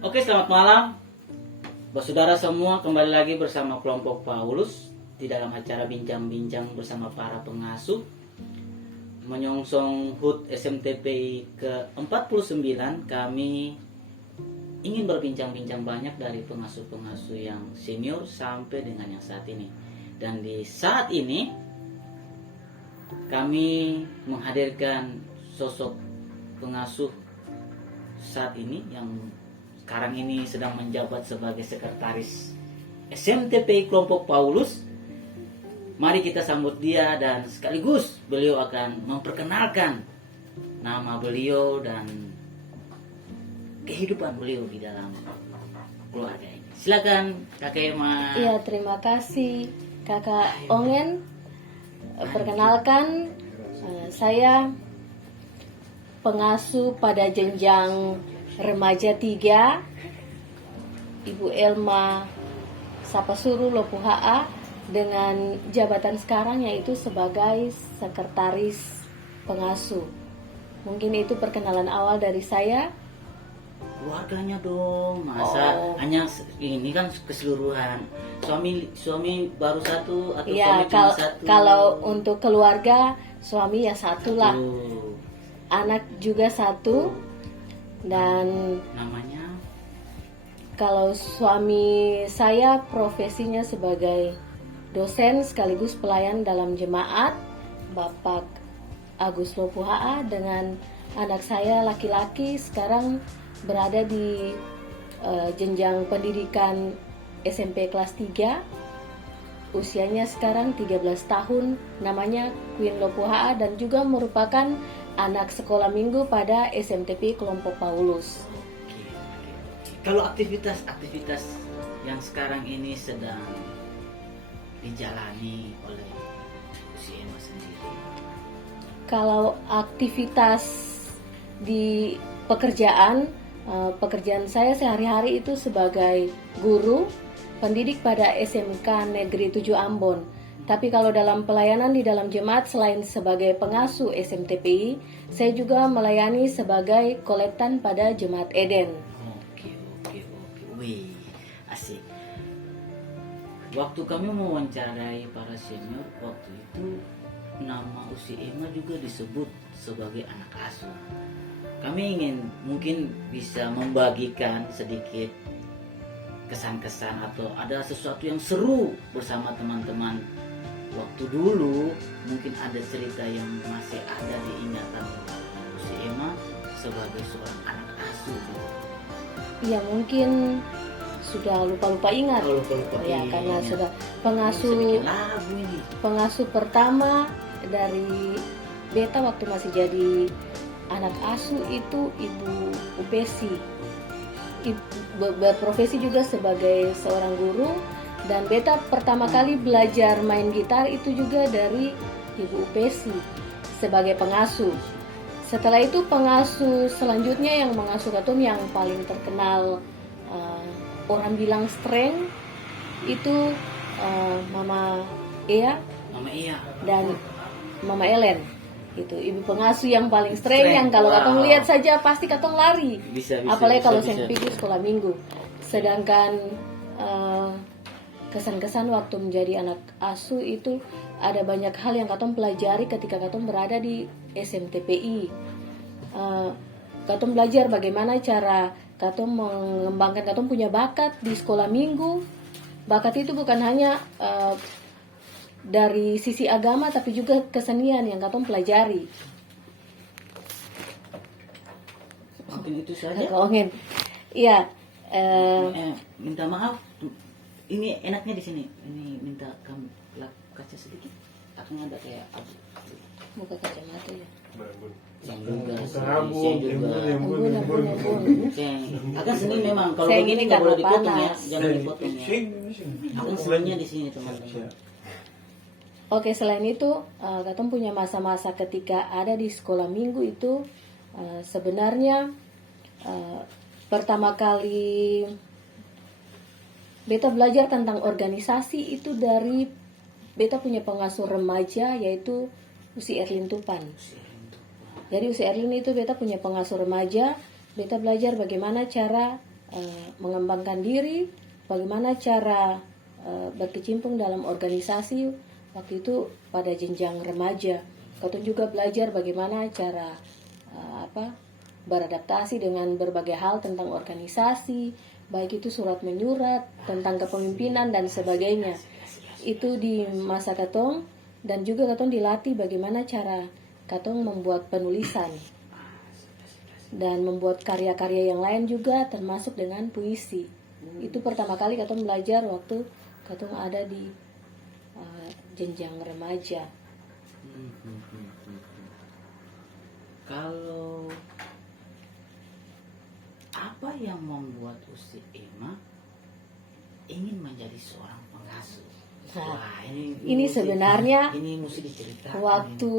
Oke, selamat malam. Saudara semua, kembali lagi bersama kelompok Paulus di dalam acara bincang-bincang bersama para pengasuh menyongsong HUT SMTPI ke-49. Kami ingin berbincang-bincang banyak dari pengasuh-pengasuh yang senior sampai dengan yang saat ini. Dan di saat ini kami menghadirkan sosok pengasuh saat ini yang sekarang ini sedang menjabat sebagai sekretaris SMTPI kelompok Paulus. Mari kita sambut dia dan sekaligus beliau akan memperkenalkan nama beliau dan kehidupan beliau di dalam keluarga ini. Silakan Kakak Emma. Iya, terima kasih Kakak Ongen. Perkenalkan, saya pengasuh pada jenjang remaja 3, Ibu Elma Sapasuru Lopuhaa, dengan jabatan sekarang yaitu sebagai sekretaris pengasuh. Mungkin itu perkenalan awal dari saya. Keluarganya dong, masa hanya ini kan keseluruhan. Suami baru satu atau Iya, suami cuma satu? kalau untuk keluarga suami ya satu lah, anak juga satu. Dan Namanya? kalau suami saya profesinya sebagai dosen sekaligus pelayan dalam jemaat, Bapak Agus Lopuhaa, dengan anak saya laki-laki sekarang berada di jenjang pendidikan SMP kelas 3. Usianya sekarang 13 tahun, namanya Queen Lopuhaa, dan juga merupakan anak sekolah minggu pada SMTP kelompok Paulus. Oke. Kalau aktivitas yang sekarang ini sedang dijalani oleh si Emma sendiri. Kalau aktivitas di pekerjaan saya sehari-hari itu sebagai guru pendidik pada SMK Negeri 7 Ambon. Tapi kalau dalam pelayanan di dalam jemaat, selain sebagai pengasuh SMTPI, saya juga melayani sebagai kolektan pada Jemaat Eden. Oke. Wih, asik. Waktu kami mewawancarai para senior, waktu itu nama Usi Emma juga disebut sebagai anak asuh. Kami ingin mungkin bisa membagikan sedikit kesan-kesan atau ada sesuatu yang seru bersama teman-teman waktu dulu. Mungkin ada cerita yang masih ada di ingatan Usi Emma sebagai seorang anak asuh. Ya mungkin sudah lupa-lupa ingat. Lupa-lupa Ya, ingat. karena sudah Bisa bikin lagu ini. pengasuh pertama dari beta waktu masih jadi anak asuh itu Ibu Upesi. Berprofesi juga sebagai seorang guru, dan beta pertama kali belajar main gitar itu juga dari Ibu Upesi sebagai pengasuh. Setelah itu pengasuh selanjutnya yang mengasuh katum yang paling terkenal, orang bilang strength, itu Mama Ea dan Mama Ellen. Itu ibu pengasuh yang paling strength, yang kalau katong lihat saja pasti katong lari. Apalagi kalau SMPG sekolah minggu. Sedangkan kesan-kesan waktu menjadi anak asuh itu ada banyak hal yang katong pelajari ketika katong berada di SMTPI. Katong belajar bagaimana cara katong mengembangkan katong punya bakat di sekolah minggu. Bakat itu bukan hanya dari sisi agama, tapi juga kesenian yang katong pelajari. Mungkin itu saja. Ongen. Iya. Minta maaf. Ini enaknya di sini. Ini minta kamu kaca sedikit. Aku ada kayak abu. Buka kacamata ya. Embun. Akan seni memang. Kalau Saya begini gini nggak boleh karena dipotong ya. panas. Jangan dipotong ya. Akan seninya di sini teman-teman. Oke, selain itu, katong punya masa-masa ketika ada di sekolah minggu itu, sebenarnya pertama kali beta belajar tentang organisasi itu dari beta punya pengasuh remaja, yaitu Usi Erlin Tupan. Jadi Usi Erlin itu beta punya pengasuh remaja, beta belajar bagaimana cara mengembangkan diri, bagaimana cara berkecimpung dalam organisasi waktu itu pada jenjang remaja. Katong juga belajar bagaimana cara beradaptasi dengan berbagai hal tentang organisasi, baik itu surat menyurat, tentang kepemimpinan dan sebagainya. Itu di masa katong, dan juga katong dilatih bagaimana cara katong membuat penulisan dan membuat karya-karya yang lain juga termasuk dengan puisi. Itu pertama kali katong belajar waktu katong ada di jenjang remaja. Kalau apa yang membuat Usi Emma ingin menjadi seorang pengasuh? Wah, ini sebenarnya ini mesti diceritakan. Waktu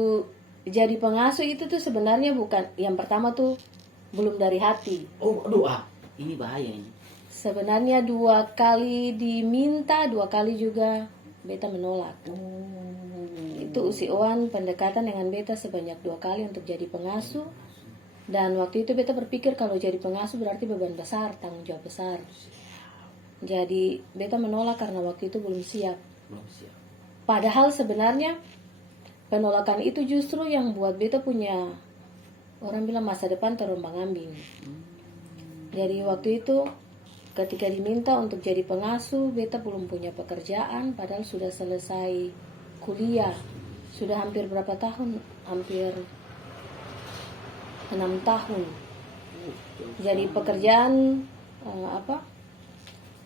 jadi pengasuh itu tuh sebenarnya bukan yang pertama tuh, belum dari hati. Oh, aduh, ini bahaya ini. Sebenarnya 2 kali diminta, 2 kali juga beta menolak. Itu Usi Oan pendekatan dengan beta sebanyak 2 kali untuk jadi pengasuh. Dan waktu itu beta berpikir kalau jadi pengasuh berarti beban besar, tanggung jawab besar. Jadi beta menolak karena waktu itu belum siap. Padahal sebenarnya penolakan itu justru yang buat beta punya, orang bilang masa depan terombang-ambing. Jadi waktu itu ketika diminta untuk jadi pengasuh, beta belum punya pekerjaan, padahal sudah selesai kuliah. Sudah hampir berapa tahun? Hampir 6 tahun. Jadi pekerjaan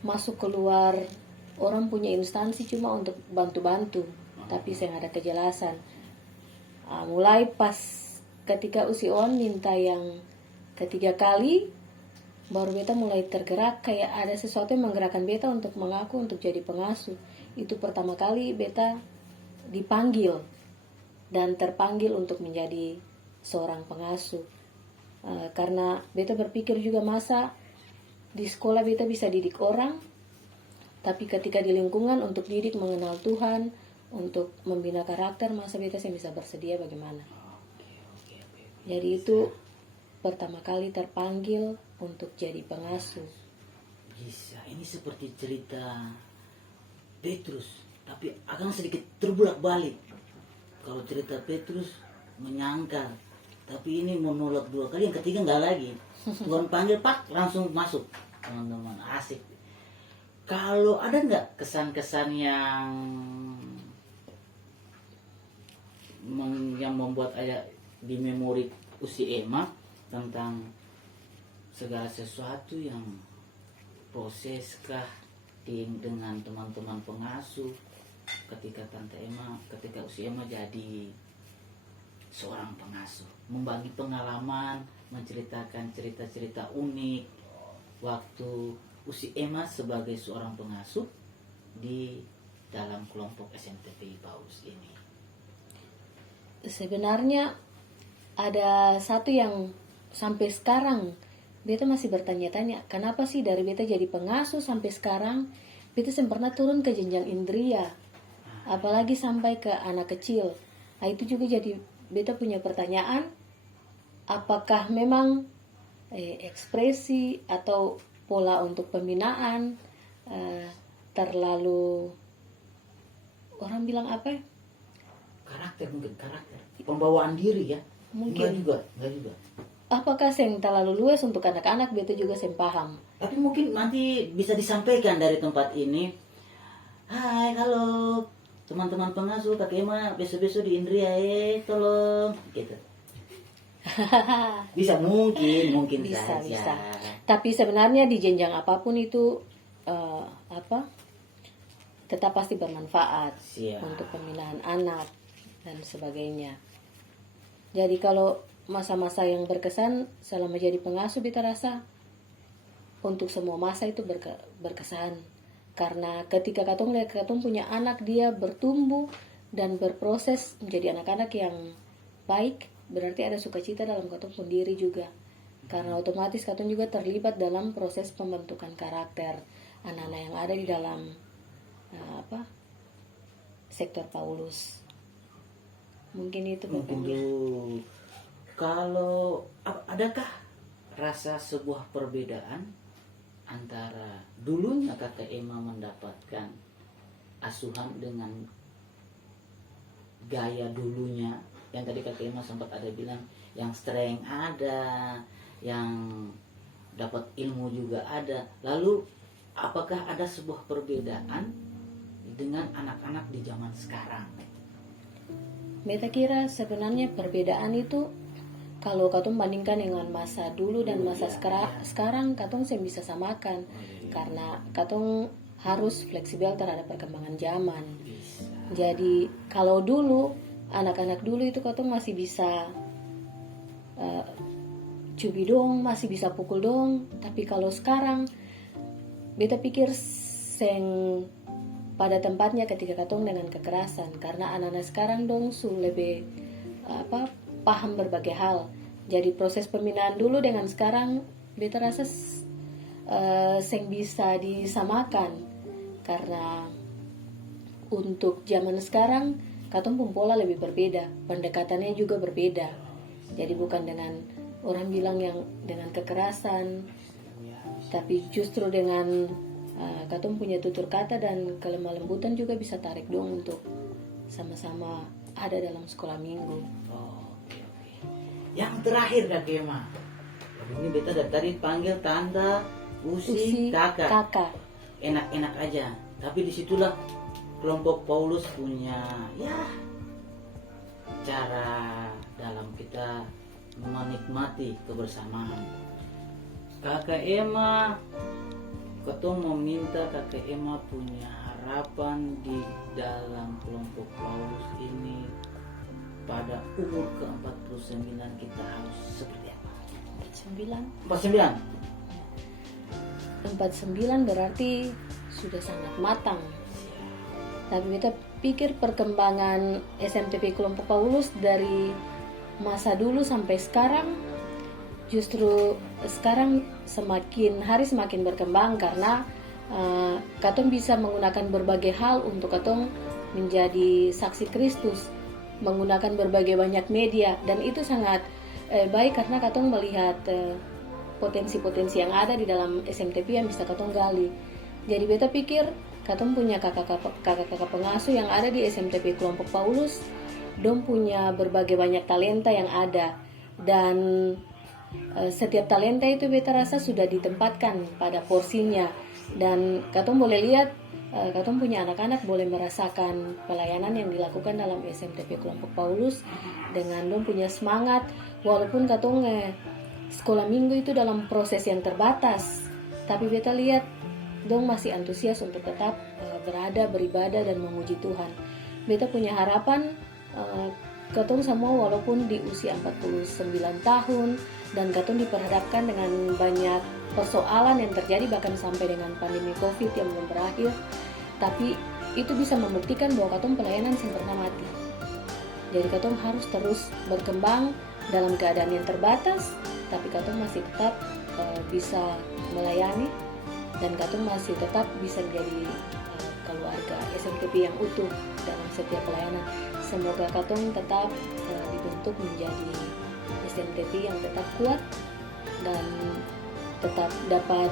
masuk keluar orang punya instansi cuma untuk bantu-bantu, tapi saya nggak ada kejelasan. Mulai pas ketika Usi On minta yang ketiga kali, baru beta mulai tergerak, kayak ada sesuatu yang menggerakkan beta untuk mengaku untuk jadi pengasuh. Itu pertama kali beta dipanggil dan terpanggil untuk menjadi seorang pengasuh. Karena beta berpikir juga masa di sekolah beta bisa didik orang, tapi ketika di lingkungan untuk didik mengenal Tuhan, untuk membina karakter, masa beta saya bisa bersedia bagaimana. Jadi itu pertama kali terpanggil untuk jadi pengasuh. Bisa, ini seperti cerita Petrus, tapi akan sedikit terbulak-balik. Kalau cerita Petrus menyangkal, tapi ini menolak 2 kali, yang ketiga nggak lagi. Tuhan panggil, pak, langsung masuk. Teman-teman, asik. Kalau ada nggak kesan-kesan yang membuat ayah di memori Usi Emma tentang segala sesuatu yang proseskah dengan teman-teman pengasuh ketika Tante Emma, ketika Usi Emma jadi seorang pengasuh, membagi pengalaman, menceritakan cerita-cerita unik waktu Usi Emma sebagai seorang pengasuh di dalam kelompok SMTP Paus ini. Sebenarnya ada satu yang sampai sekarang beta masih bertanya-tanya, kenapa sih dari beta jadi pengasuh sampai sekarang beta pernah turun ke jenjang indria, apalagi sampai ke anak kecil. Itu juga jadi beta punya pertanyaan, apakah memang ekspresi atau pola untuk pembinaan terlalu, orang bilang apa ya? Karakter, pembawaan diri ya, mungkin enggak juga. Apakah yang terlalu luas untuk anak-anak, beta juga saya paham. Tapi mungkin nanti bisa disampaikan dari tempat ini. Hai, halo teman-teman pengasuh, Kak Emma besok-besok di Indria, tolong gitu. Bisa, mungkin bisa, saja. bisa. Tapi sebenarnya di jenjang apapun itu tetap pasti bermanfaat. Siap. Untuk pembinaan anak dan sebagainya. Jadi kalau masa-masa yang berkesan selama jadi pengasuh, beta rasa untuk semua masa itu berkesan. Karena ketika katong lihat katong punya anak, dia bertumbuh dan berproses menjadi anak-anak yang baik, berarti ada sukacita dalam katong pun diri juga. Karena otomatis katong juga terlibat dalam proses pembentukan karakter anak-anak yang ada di dalam sektor Paulus. Mungkin itu. Mungkin dulu. Kalau adakah rasa sebuah perbedaan antara dulunya kakak Emma mendapatkan asuhan dengan gaya dulunya, yang tadi kakak Emma sempat ada bilang yang strength ada, yang dapat ilmu juga ada. Lalu apakah ada sebuah perbedaan dengan anak-anak di zaman sekarang? Beta kira sebenarnya perbedaan itu kalau katong bandingkan dengan masa dulu dan masa sekarang katong saya bisa samakan karena katong harus fleksibel terhadap perkembangan zaman. Jadi kalau dulu anak-anak dulu itu katong masih bisa cubi dong, masih bisa pukul dong. Tapi kalau sekarang beta pikir seng pada tempatnya ketika katong dengan kekerasan karena anak-anak sekarang dong lebih paham berbagai hal. Jadi proses pembinaan dulu dengan sekarang beta rasa seng bisa disamakan karena untuk zaman sekarang katong pun pola lebih berbeda, pendekatannya juga berbeda. Jadi bukan dengan orang bilang yang dengan kekerasan, tapi justru dengan katong punya tutur kata dan kelemah lembutan juga bisa tarik dong untuk sama-sama ada dalam sekolah minggu. Oke. Yang terakhir Kak Emma, ini beta dari tadi panggil tante, usi, kakak. Enak-enak aja. Tapi disitulah kelompok Paulus punya cara dalam kita menikmati kebersamaan. Kakak Emma, Ketong meminta kakak Emma punya harapan di dalam kelompok Paulus ini pada umur ke-49 kita harus seperti apa? 49? 49 berarti sudah sangat matang. Tapi kita pikir perkembangan SMTP kelompok Paulus dari masa dulu sampai sekarang justru sekarang semakin hari semakin berkembang karena katong bisa menggunakan berbagai hal untuk katong menjadi saksi Kristus, menggunakan berbagai banyak media, dan itu sangat baik karena katong melihat potensi-potensi yang ada di dalam SMTP yang bisa katong gali. Jadi beta pikir katong punya kakak-kakak pengasuh yang ada di SMTP kelompok Paulus, dong punya berbagai banyak talenta yang ada, dan setiap talenta itu beta rasa sudah ditempatkan pada porsinya. Dan katong boleh lihat katong punya anak-anak boleh merasakan pelayanan yang dilakukan dalam SMTP kelompok Paulus dengan dong punya semangat, walaupun katong sekolah minggu itu dalam proses yang terbatas, tapi beta lihat dong masih antusias untuk tetap berada, beribadah dan memuji Tuhan. Beta punya harapan katong semua walaupun di usia 49 tahun dan katong diperhadapkan dengan banyak persoalan yang terjadi bahkan sampai dengan pandemi COVID yang belum berakhir, tapi itu bisa membuktikan bahwa katong pelayanan yang pernah mati. Jadi katong harus terus berkembang dalam keadaan yang terbatas, tapi katong masih tetap bisa melayani dan katong masih tetap bisa menjadi keluarga SMTP yang utuh dalam setiap pelayanan. Semoga katong tetap dibentuk menjadi SMTP yang tetap kuat dan tetap dapat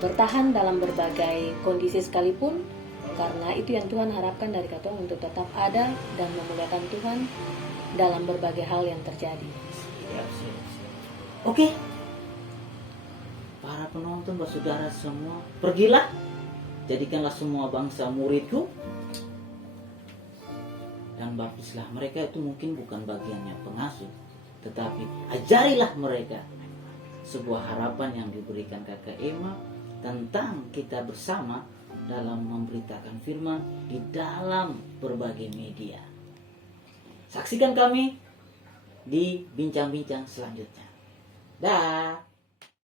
bertahan dalam berbagai kondisi sekalipun, karena itu yang Tuhan harapkan dari katong untuk tetap ada dan memuliakan Tuhan dalam berbagai hal yang terjadi. Siap. Oke. Para penonton, saudara semua, pergilah, jadikanlah semua bangsa muridku dan baptislah mereka. Itu mungkin bukan bagiannya pengasuh, tetapi ajarilah mereka sebuah harapan yang diberikan kakak Emma tentang kita bersama dalam memberitakan firman di dalam berbagai media. Saksikan kami di bincang-bincang selanjutnya. Dah.